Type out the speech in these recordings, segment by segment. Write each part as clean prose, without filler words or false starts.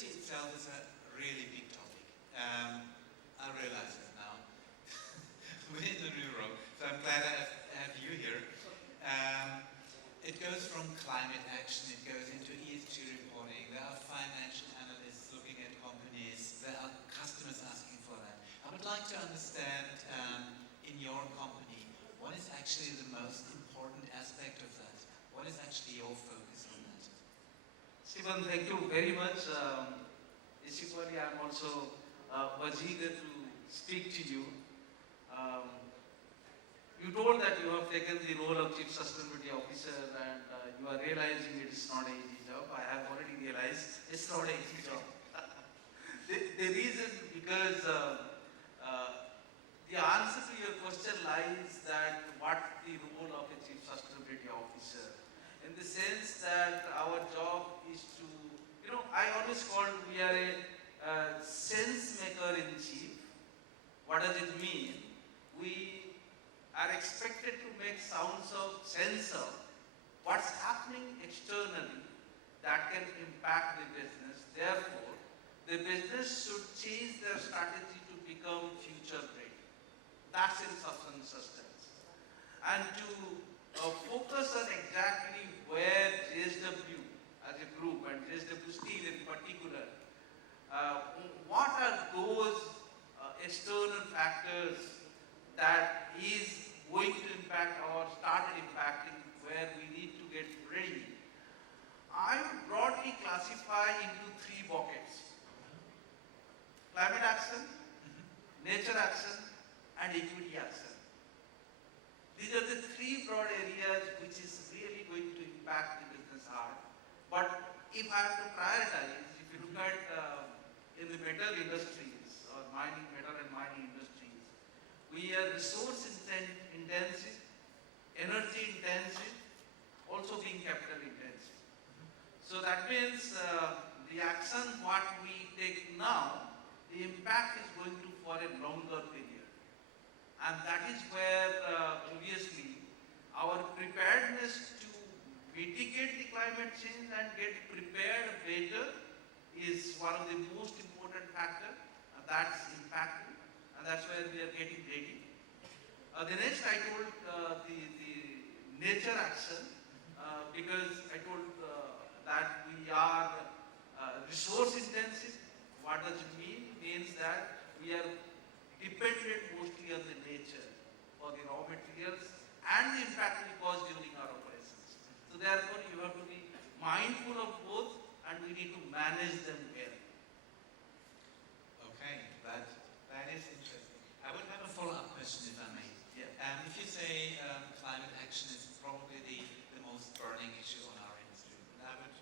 Sustainability itself is a really big topic. I realize that now. We're in the new role, so I'm glad I have you here. It goes from climate action, it goes into ESG reporting, there are financial analysts looking at companies, there are customers asking for that. I would like to understand in your company, what is actually the most important aspect of that? What is actually your focus on that? Stefan, thank you very much. Basically, I'm also was eager to speak to you. You told that you have taken the role of Chief Sustainability Officer and you are realizing it is not an easy job. I have already realized it's not an easy job. The reason because the answer to your question lies that what the role of a Chief Sustainability Officer, in the sense that our job is to, I always call we are a sense maker in chief. What does it mean? We are expected to make sense of what's happening externally that can impact the business. Therefore, the business should change their strategy to become future ready. That's in substance. And to focus on exactly where JSW as a group and JSW Steel in particular, what are those external factors that is going to impact or started impacting where we need to get ready. I would broadly classify into three buckets: climate action, nature action, and equity action. These are the three broad areas which is really going to impact the business hard. But if I have to prioritize, if you look at in the metal industries or metal and mining industries, we are resource intensive, energy intensive, also being capital intensive. So that means the action what we take now, the impact is going to for a longer period. And that is where obviously our preparedness to mitigate the climate change and get prepared better is one of the most important factors that's impacting. And that's where we are getting ready. The next I told the nature action because I told that we are resource intensive. What does it mean? It means that we are dependent mostly on the nature for the raw materials and the impact we cause during our operations. So therefore you have to be mindful of both and we need to manage them well. Okay, that is interesting. I would have a follow-up question, if I may. Yeah. If you say climate action is probably the most burning issue on our industry, and I would,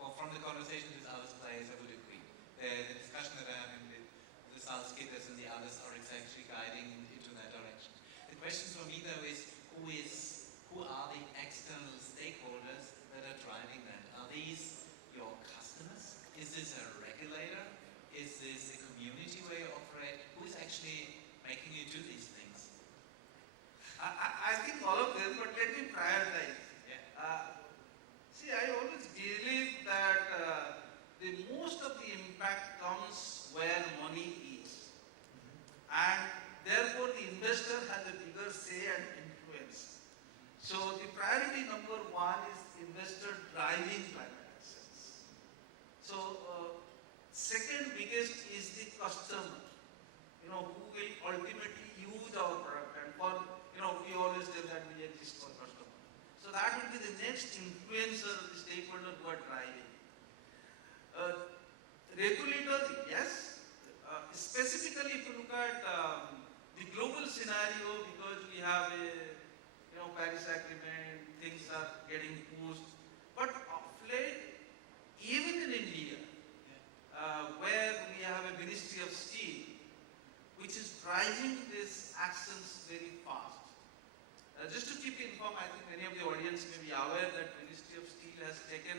well, from the conversation with other players, I would agree. The discussion that I have with the Salzgitters and the others are exactly guiding into that direction. The question for me, though, is who are the external stakeholders that are driving that? Are these your customers? Is this a regulator? Is this a community where you operate? Who is actually making you do these things? I think all of them, but let me prioritize. Yeah. See, I always believe that the most of the impact comes where money is. And therefore the investor has a bigger say and influence. So the priority number one is investor driving climate actions. So second biggest is the customer, who will ultimately use our product. And for, we always tell that we exist for customer. So that will be the next influencer, the stakeholder who are driving. Regulator, yes. Specifically, if you look at the global scenario, because we have a, Paris Agreement, things are getting pushed. But of late, even in India, where we have a Ministry of Steel, which is driving these actions very fast. Just to keep informed, I think many of the audience may be aware that Ministry of Steel has taken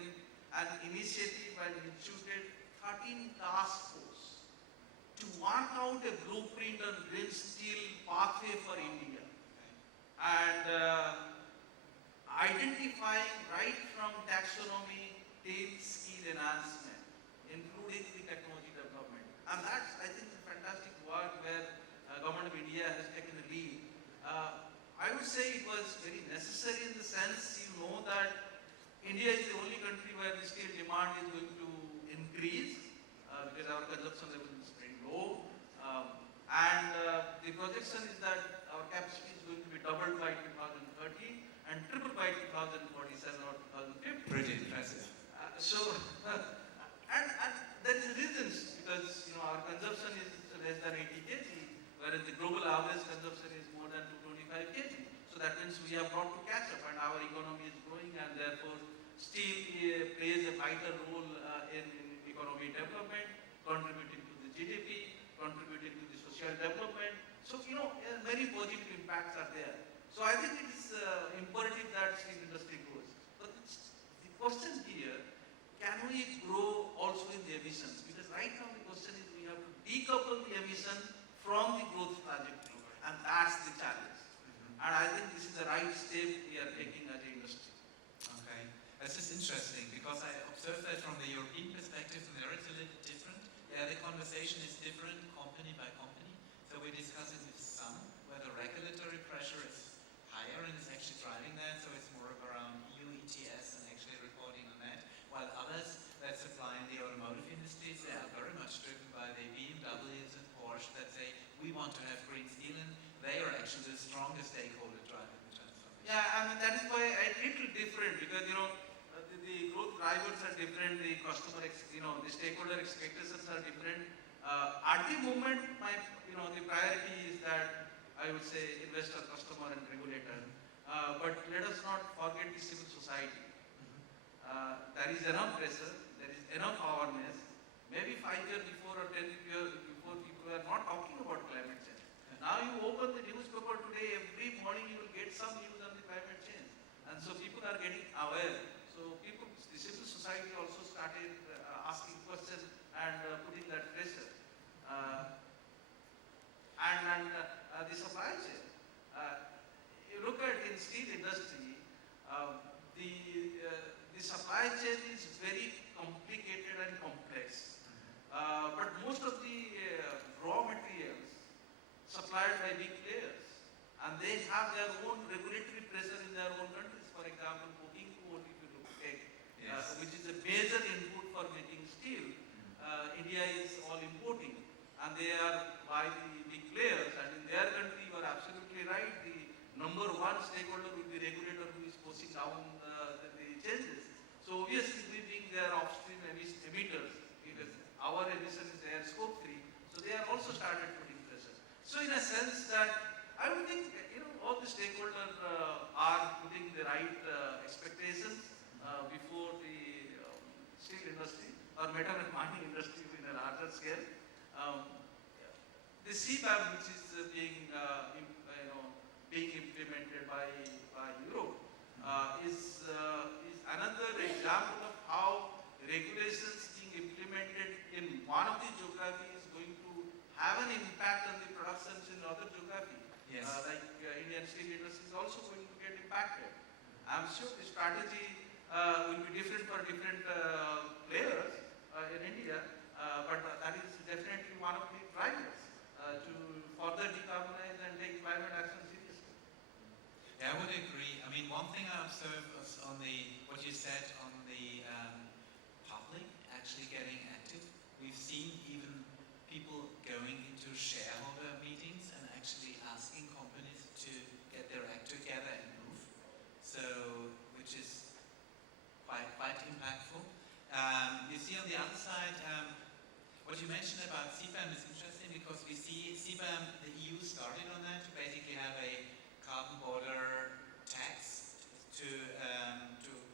an initiative and instituted 13 task force to work out a blueprint on green steel pathway for India. And identifying right from taxonomy till skill enhancement, including consumption level is very low. And the projection is that our capacity is going to be doubled by 2030 and tripled by 2047 or 2050. Pretty impressive. And there is reasons, because our consumption is less than 80 kg, whereas the global average consumption is more than 225 kg. So that means we have got to catch up, and our economy is growing, and therefore steel plays a vital role in economic development, contributing to the GDP, contributing to the social development. So many positive impacts are there. So I think it is imperative that steel industry grows. But the question here, can we grow also in the emissions? Because right now the question is we have to decouple the emission from the growth trajectory, and that's the challenge. And I think this is the right step we are taking as an industry. Okay, that's just interesting because I observed that from the European perspective, and there it's a little different. Yeah, the conversation is different company by company. So we're discussing with some where the regulatory pressure is higher and is actually driving that. So it's more around EU ETS and actually reporting on that. While others that supply in the automotive industries, they are very much driven by the BMWs and Porsche that say, we want to have green steel, and they are actually the strongest stakeholder driving the transformation. Yeah, I mean, that is why it's a little different, because the growth drivers are different, the the stakeholder expectations are different. At the moment, the priority is that I would say investor, customer, and regulator. But let us not forget the civil society. There is enough pressure, there is enough awareness. Maybe 5 years before or 10 years before, people were not talking about climate change. Now you open the newspaper today, every morning you will get some news on the climate change. And so people are getting aware. So the civil society also started asking questions and putting that pressure. And the supply chain. You look at in steel industry, the supply chain is very complicated and complex. But most of the raw materials supplied by big players, and they have their own regulatory pressure in their own countries. For example, coking coal, if you take, which is a major input for making steel, India is all importing, and they are by the big players. And in their country, you are absolutely right. The number one stakeholder will be regulator, who is pushing down the changes. So obviously, we being their upstream emitters, because our emission is their scope 3, so they are also started putting pressure. So in a sense that I would think all the stakeholders are putting the right expectations before the steel industry or metal and mining industry in a larger scale. The CBAM, which is being implemented by Europe, is another example of how regulations being implemented in one of the geographies is going to have an impact on the productions in other geography. Yes. Like Indian steel industry is also going to get impacted. I'm sure the strategy will be different for different players in India, but that is definitely one of the drivers to further decarbonize and take climate action seriously. Yeah, I would agree. I mean, one thing I observed was on what you said on the public actually getting active. We've seen even people going into shareholder meetings and actually asking companies to get their act together and move. So, which is quite impactful. You see on the other side, what you mentioned about CBAM is interesting because we see CBAM, the EU started on that to basically have a carbon border tax to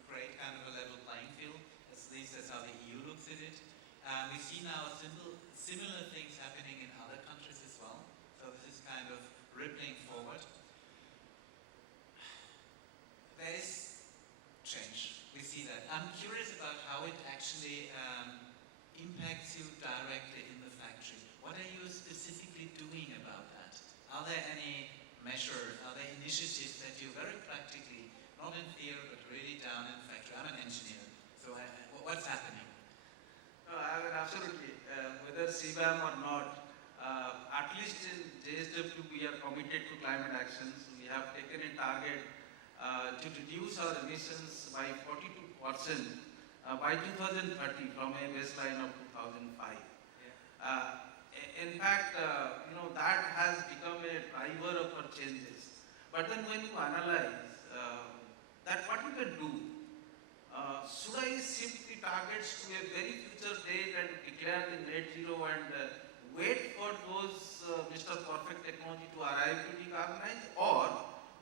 create kind of a level playing field. At least that's how the EU looks at it. We see now similar things happening in other countries as well. So this is kind of rippling forward. There is change. We see that. I'm curious about how it actually impacts you directly in the factory. What are you specifically doing about that? Are there any measures, are there initiatives that you very practically, not in theory, but really down in the factory? I'm an engineer, so what's happening? I mean, absolutely. Whether CBAM or not, at least in JSW, we are committed to climate actions. We have taken a target to reduce our emissions by 42% by 2030 from a baseline of 2005. Yeah. fact, that has become a driver of our changes. But then when you analyze that what you can do, should I shift the targets to a very future date and declare the net zero and wait for those Mr. Perfect technology to arrive to decarbonize, or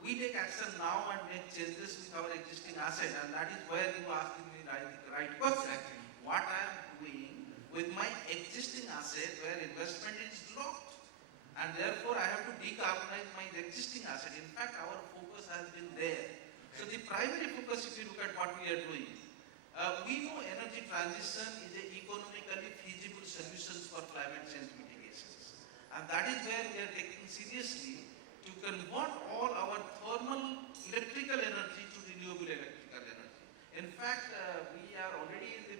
we take action now and make changes with our existing asset? And that is where you ask me the right question. Exactly. What I am doing with my existing asset where investment is locked, and therefore I have to decarbonize my existing asset. In fact, our focus has been there. So the primary focus, if you look at what we are doing, we know energy transition is an economically feasible solutions for climate change mitigations. And that is where we are taking seriously to convert all our thermal electrical energy to renewable electrical energy. In fact, we are already in the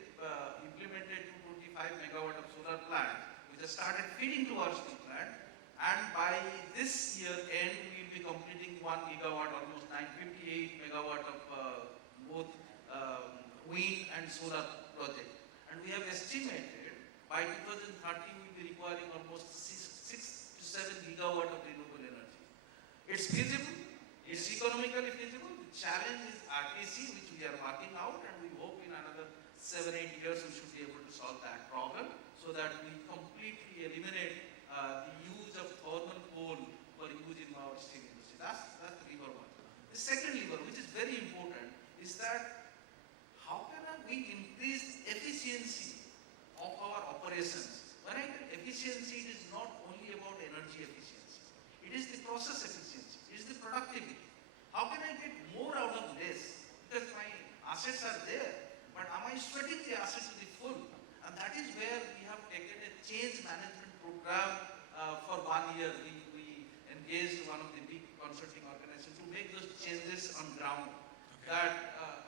implemented 225 megawatt of solar plant, which has started feeding to our steel plant. And by this year end, we will be completing 1 gigawatt, almost 958 megawatt of both wind and solar project. And we have estimated by 2030 we will be requiring almost 6 to 7 gigawatt of renewable energy. It's feasible, it's economically feasible. The challenge is RTC, which we are working out, and we hope in another 7-8 years we should be able to solve that problem, so that we completely eliminate the use of thermal coal for use in our steel industry. That's the lever one. The second lever, which is very important, is that how can we increase efficiency of our operations? When I say efficiency, it is not only about energy efficiency. It is the process efficiency. It is the productivity. How can I get more out of less? Because my assets are there, but am I sweating the assets to the full? And that is where we have taken a change management program for 1 year. We engaged one of the big consulting organizations to make those changes on ground. Okay. That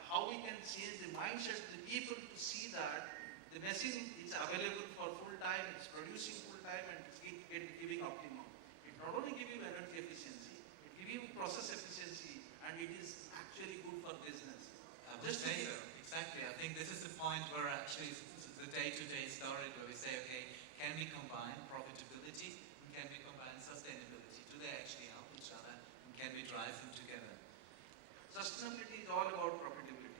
how we can change the mindset of the people to see that the machine is available for full time, it's producing full time, and it's giving optimum. It not only gives you energy efficiency, it gives you process efficiency, and it is actually good for business. Just say so. Exactly. I think this is the point where actually the day-to-day started, where we say, okay, can we combine profitability and can we combine sustainability? Do they actually help each other, and can we drive them together? Sustainability is all about profitability.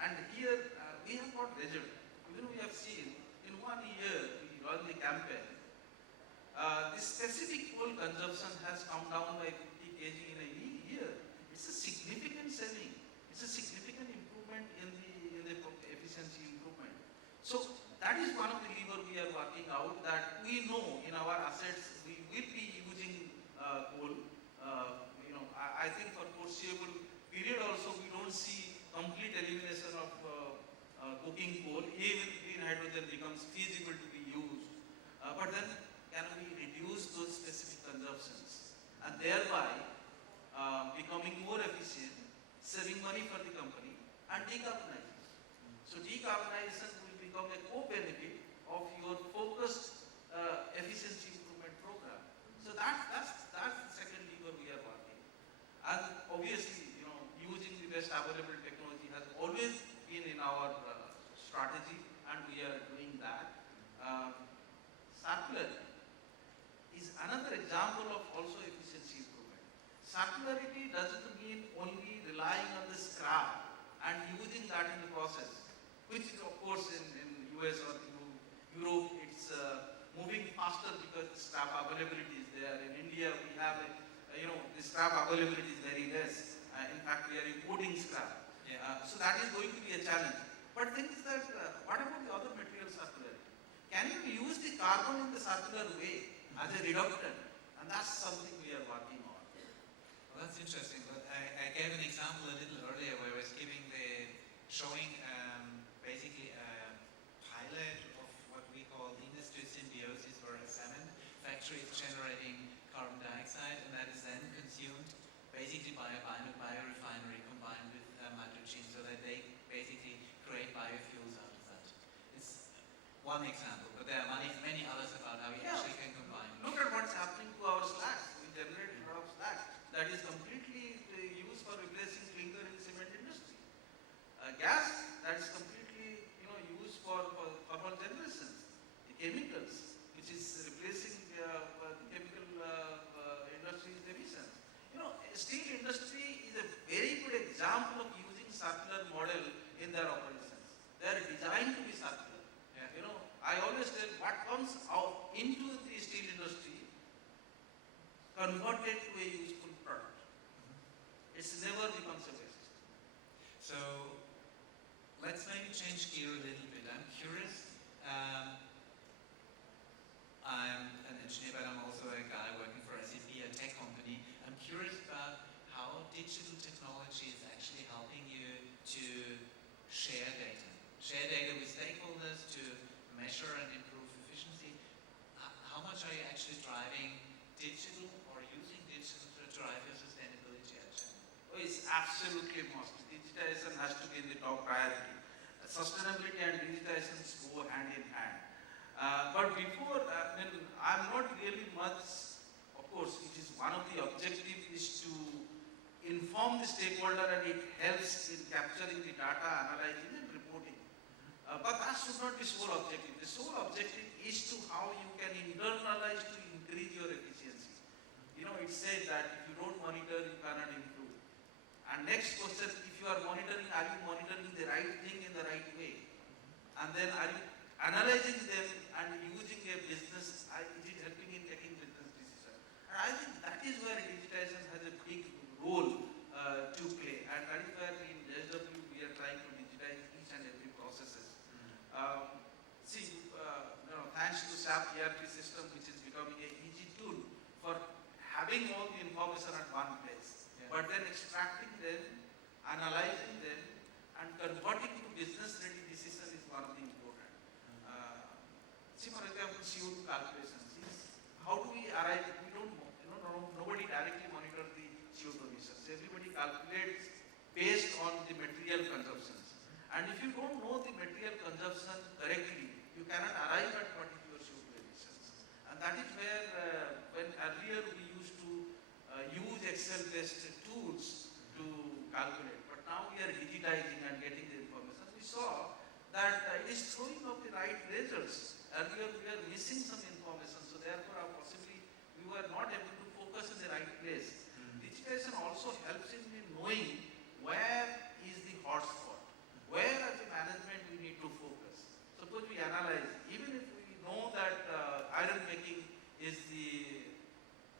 And here we have got result. Even we have seen in 1 year we run the campaign, the specific coal consumption has come down by 50 kg in a year. It's a significant saving. It's a significant improvement in the efficiency improvement. So that is one of the levers we are working out, that we know in our assets we will be using coal. I think for foreseeable period also we don't see complete elimination of coking coal. Even green hydrogen becomes feasible to be used. But then can we reduce those specific consumptions and thereby becoming more efficient, saving money for the company, and decarbonizing? So decarbonization will become a co-benefit of your focused efficiency improvement program. So that's the second lever we are working. And obviously, using the best available technology has always been in our strategy, and we are doing that. Circularity is another example of also efficiency improvement. Circularity doesn't mean only relying on the scrap and using that in the process, which is of course in US or Europe it's moving faster because the scrap availability is there. In India we have the scrap availability is very less. In fact, we are importing scrap. Yeah. So that is going to be a challenge. But thing is that what about the other material circularity? Can you use the carbon in the circular way as a reductant? And that's something we are working on. Well, that's interesting. But I gave an example a little earlier where I was showing basically a pilot of what we call industry symbiosis, where a salmon factory is generating carbon dioxide, and that is then consumed basically by a biorefinery combined with hydrogen, so that they basically create biofuels out of that. It's one example, but there are many others about how we actually can combine. Look at what's happening to our slags. We generate a lot of slag that is completely used for replacing clinker in the cement industry. Gas that is completely used for thermal generations. The chemicals which is I always tell what comes out into the steel industry, converted to a useful product. It's never becomes a waste. So let's maybe change gear a little bit. I'm curious. I'm an engineer, but I'm also a guy working for SAP, a tech company. I'm curious about how digital technology is actually helping you to share data with stakeholders, to measure and improve efficiency. How much are you actually driving digital or using digital to drive your sustainability agenda? Oh, it's absolutely must. Digitization has to be in the top priority. Sustainability and digitization go hand in hand. But before, I'm not really much, of course, it is one of the objectives is to inform the stakeholder and it helps in capturing the data, analyzing and reporting. But that should not be sole objective. The sole objective is to how you can internalize to increase your efficiency. You know, it says that if you don't monitor, you cannot improve. And next question, if you are monitoring the right thing in the right way? And then are you analyzing them and using a business, is it helping in taking business decision? And I think that is where digitization has a big role to play. And that is where in JSW we are trying to digitize each and every processes. Thanks to SAP ERP system, which is becoming an easy tool for having all the information at one place, but then extracting them, analyzing them, and converting to business-ready decision is one of the important. See, for example, CO2 calculations. How do we arrive? We don't know. Nobody directly monitors the CO2 emissions. Everybody calculates based on the material consumptions. And if you don't know the material consumption correctly, you cannot arrive at what is your CO2 emissions. And that is where, when earlier we used to use Excel-based tools to calculate, but now we are digitizing and getting the information. We saw that it is throwing up the right results. Earlier we were missing some information, so therefore possibly we were not able to focus in the right place. Digitization also helps in knowing where is the hotspot, where as a management we need to focus. Suppose we analyze, even if we know that iron making is the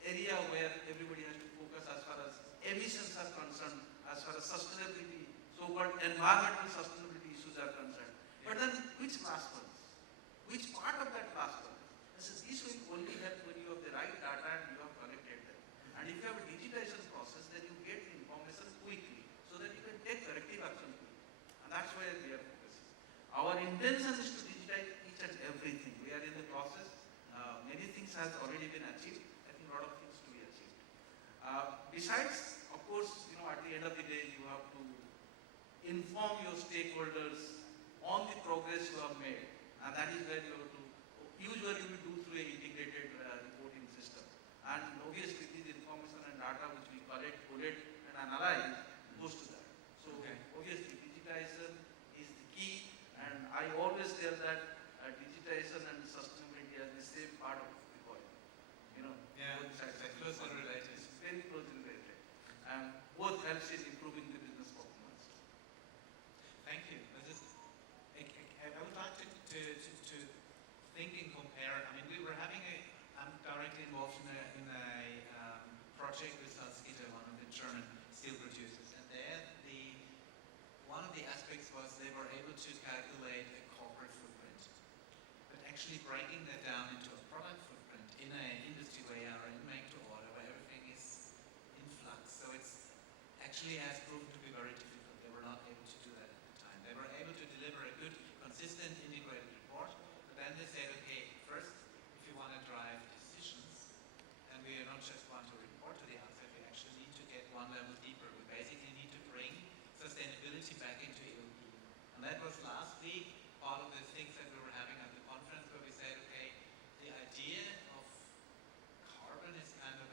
area where everybody has to focus as far as emissions are concerned, as far as sustainability, so-called environmental sustainability issues are concerned. But then which blast furnace? Which part of that blast furnace? This will only help when you have the right data and you have collected them. And if you have a digitization process, then you get the information quickly so that you can take corrective action quickly. And that's where we are focusing. Our intention is to digitize each and everything. We are in the process. Many things have already been achieved. I think a lot of things to be achieved. Besides, of course, at the end of the day, you have to inform your stakeholders on the progress you have made. And that is where you have to, usually we do through an integrated reporting system. And obviously this information and data which we collect, collate and analyze goes to that. So obviously digitization is the key, and I always tell that digitization and sustainability are the same part of the coin. Both sides are closely related. It's very closely related. And both helps in improving the business performance. Thank you. I would like to think and compare. I mean, I'm directly involved in a project with Salzgitter, one of the German steel producers, and there one of the aspects was they were able to calculate a corporate footprint, but actually breaking that down into a product footprint in an industry where you are in make to order, where everything is in flux. So it's actually has proven to be very difficult. They were not able to do that at the time. They were able to deliver a good, consistent, integrated report, but then they said, okay, first, if you want to drive decisions, and we are not just want to report to the outside, we actually need to get one level deeper. We basically need to bring sustainability back into EOP. And that was last week, part of the things that we were having at the conference, where we said, okay, the idea of carbon is kind of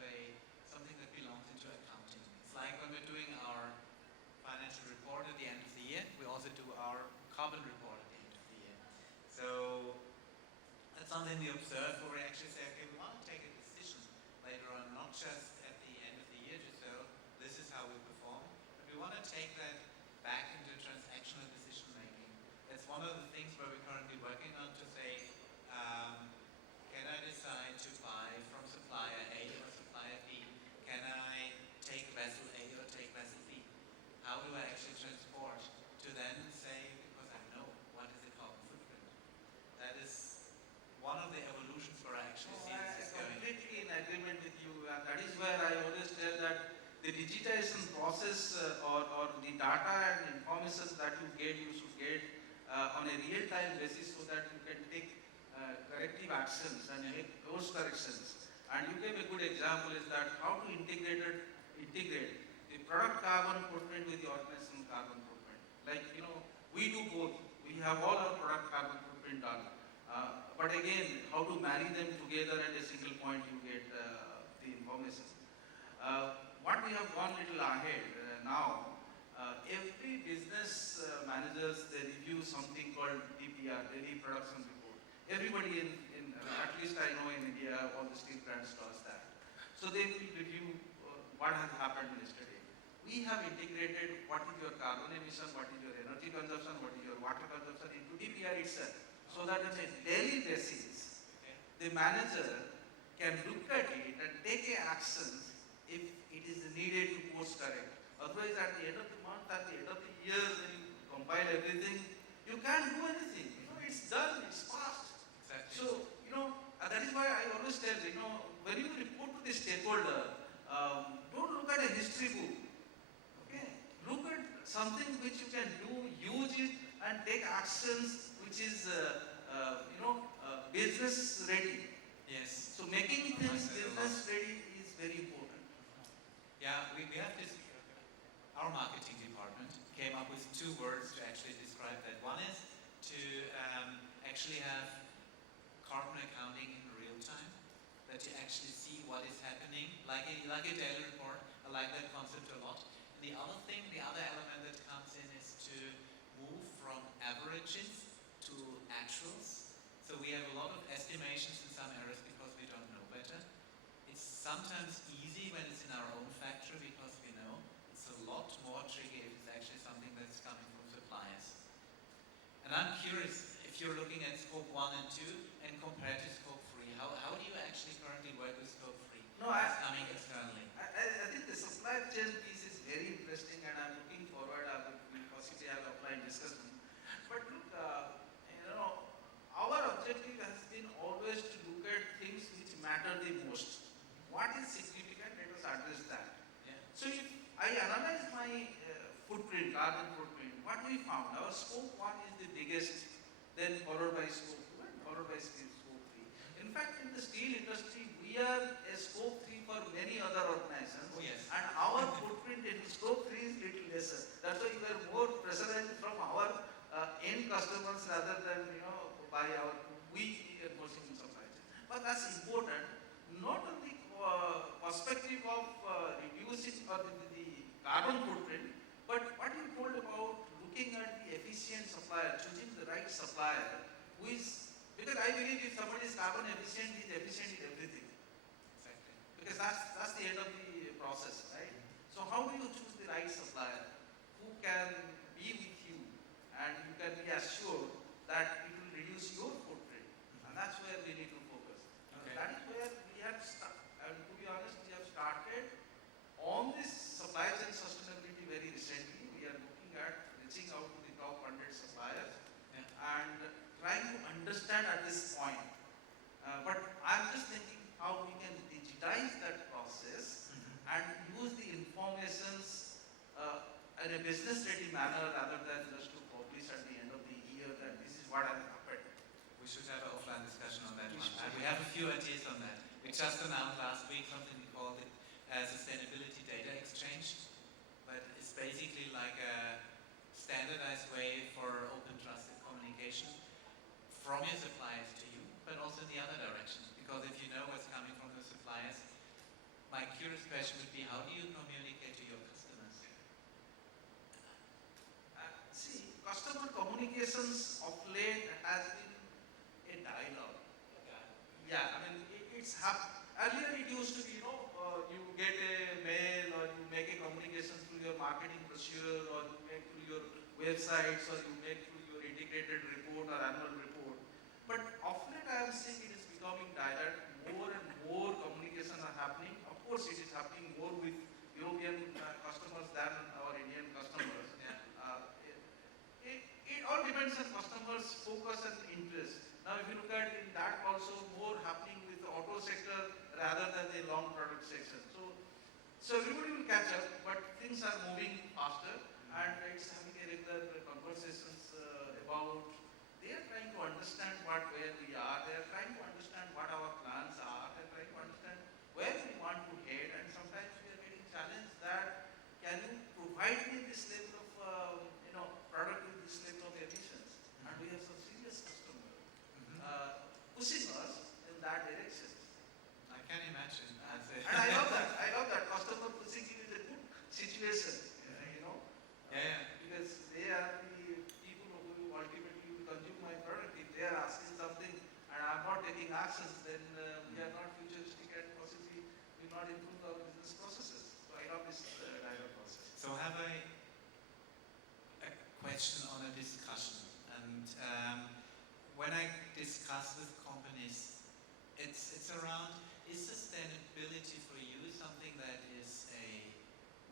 something that belongs into accounting. It's like when we're doing our financial report at the end of the year, we also do our carbon report at the end of the year. So that's something we observe where we actually say, okay, we want to take a decision later on, not just at the end of the year to say, this is how we perform, but we want to take that back into transactional decision making. That's one of the things where we're currently working on to say, alignment with you, and that is where I always tell that the digitization process or the data and information that you should get on a real-time basis so that you can take corrective actions and make those corrections. And you gave a good example is that how to integrate the product carbon footprint with the organizational carbon footprint. Like, we do both. We have all our product carbon footprint done. But again, how to marry them together at a single point you get the information. What we have gone little ahead now, every business managers, they review something called DPR, Daily Production Report. Everybody at least I know in India, all the steel plants does that. So they will review what has happened yesterday. We have integrated what is your carbon emission, what is your energy consumption, what is your water consumption into DPR itself. So that on a daily basis, the manager can look at it and take actions if it is needed to course correct. Otherwise, at the end of the month, at the end of the year, when you compile everything, you can't do anything. It's done, it's past. Exactly. So, that is why I always tell, when you report to the stakeholder, don't look at a history book. Okay? Look at something which you can do, use it, and take actions which is, business ready. Yes. So making things business ready is very important. Yeah, we have this, our marketing department came up with 2 words to actually describe that. One is to actually have carbon accounting in real time, that you actually see what is happening, like a daily report. I like that concept a lot. And the other thing, the other element that comes in is to move from averages to actuals. So we have a lot of estimations in some areas because we don't know better. It's sometimes easy when it's in our own factory because we know. It's a lot more tricky if it's actually something that's coming from suppliers. And I'm curious, if you're looking at scope 1 and 2 and compared to scope 3, how do you actually currently work with scope 3? No, What's coming externally? I think the supply chain piece is very interesting, and I'm looking forward. I will possibly have offline discussion. But look, our objective has been always to look at things which matter the most. What is significant? Let us address that. Yeah. So if I analyze my footprint, carbon footprint, what we found, our scope 1 is the biggest, then followed by scope 2 and followed by scope 3. In fact, in the steel industry, we are a scope 3 for many other organizations. Oh, yes. And our footprint in scope 3 is little lesser. That's why we are more pressurized from our end customers rather than, by our enforcing supply chain. But that's important, not on the perspective of reducing the carbon footprint, but what you told about looking at the efficient supplier, choosing the right supplier, who is, because I believe if somebody is carbon efficient, he is efficient in everything. Exactly. Because that's the end of the process, right? So how do you choose the right supplier who can be with you and you can be assured that it will reduce your footprint? And that's where we need to focus. Okay. That is where we have and to be honest, we have started on this supply chain sustainability very recently. We are looking at reaching out to the top 100 suppliers and trying to understand at this point. But I'm just thinking how we can digitize that process and use the informations in a business ready manner rather than just to publish at the end of the year that this is what has happened. We should have an offline discussion on that one. And we have a few ideas on that. We just announced last week something we called it Sustainability Data Exchange. But it's basically like a standardized way for open trusted communication from your suppliers to you, but also in the other direction. Because if you know what's coming from the suppliers, my curious question would be, how do you communicate to your customers? See, customer communications of late has been a dialogue. Yeah, I mean, it's earlier it used to be, you get a mail or you make a communication through your marketing brochure or you make through your websites or you make through your integrated report or annual report. But of late I am seeing it is becoming direct. More and more communications are happening. Of course, it is happening more with European customers than our Indian customers. It all depends on customers' focus and interest. Now, if you look at in that also more happening with the auto sector rather than the long So everybody will catch up, but things are moving faster, and it's having a regular conversations about. They are trying to understand where we are. They are trying to understand what our plans are. They are trying to understand where we want to head, and sometimes we are getting challenged that can you provide me this level of product with this level of emissions? And we have some serious customers pushing us in that direction. I can imagine. And I love that. I love that. Customer pushing you is a good situation, because they are the people who ultimately will consume my product. If they are asking something and I'm not taking actions, then we are not futuristic and possibly will not improve our business processes. So I love this dialogue process. So have a question on a discussion. And when I discuss with companies, it's around, is sustainability for you something that is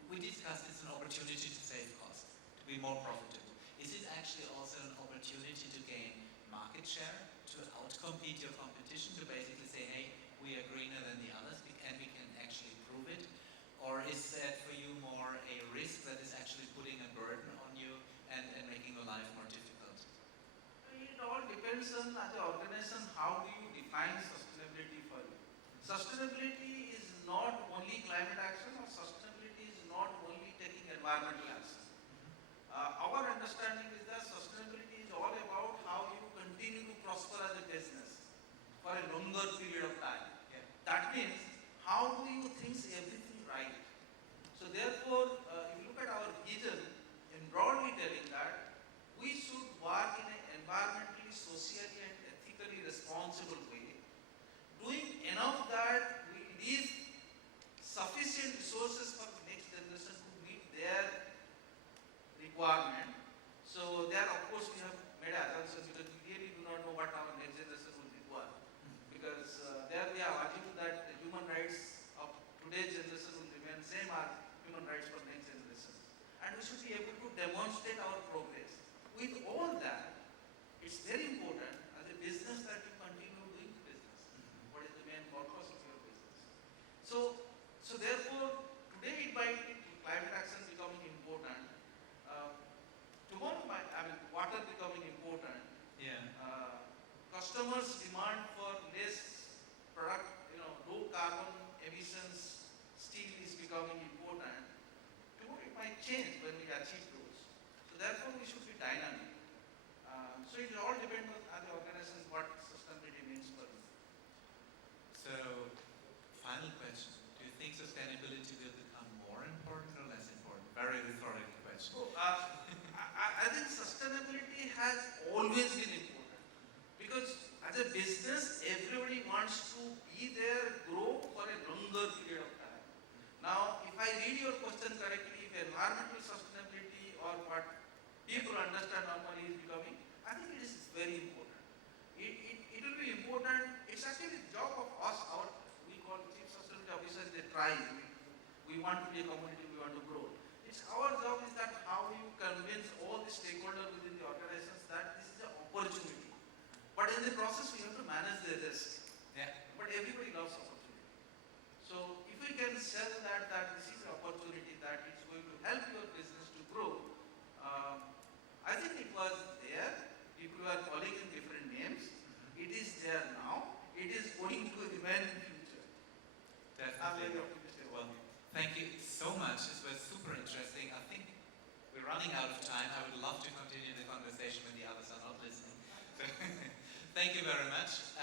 we discussed it's an opportunity to save cost, to be more profitable. Is it actually also an opportunity to gain market share, to outcompete your competition, to basically say, hey, we are greener than the others and we can actually prove it? Or is that for you more a risk that is actually putting a burden on you and making your life more difficult? It all depends on, as an organization, how do you define sustainability for you. Sustainability is not only climate action, or sustainability is not only taking environmental action. Our understanding is that sustainability is all about how you continue to prosper as a business for a longer period of time. That means, how do you think everything right? So therefore, if you look at our vision, in broadly telling that we should work in an environmentally, socially and ethically responsible way, doing enough that we leave sufficient resources for the next generation to meet their requirement. So there, of course, we have made assumptions because we really do not know what our next generation will require. Because there we have assumed that the human rights of today's generation will remain same as human rights for next generation. And we should be able to demonstrate our progress. With all that, it's very important as a business that you continue doing business. What is the main purpose of your business? So therefore, today it might be climate action becoming important. Tomorrow water becoming important. Customers demand for less product, low carbon emissions steel is becoming important. Tomorrow it might change when we achieve those. So therefore we should be dynamic. So it all depends on the organization what sustainability means for you. So, final question. Do you think sustainability will become more important or less important? Very rhetorical question. I think sustainability has always been important, because as a business, everybody wants to be there, grow for a longer period of time. Now, if I read your question correctly, if environmental sustainability or what people understand normally is becoming, I think it is very important. It will be important. It's actually the job of us, we call chief sustainability officers, they try. We want to be a community, we want to grow. It's our job is that how you convince all the stakeholders within the organizations that this is an opportunity. But in the process, we have to manage the risk. But everybody loves opportunity. So if we can sell that this is an opportunity that is going to help your business to grow, I think it was there. People were calling in different names. It is there now. It is going to remain in the future. I'm very optimistic. Well, thank you so much. This was super interesting. I think we're running out of time. I would love to continue the conversation when the others are not listening. Thank you very much.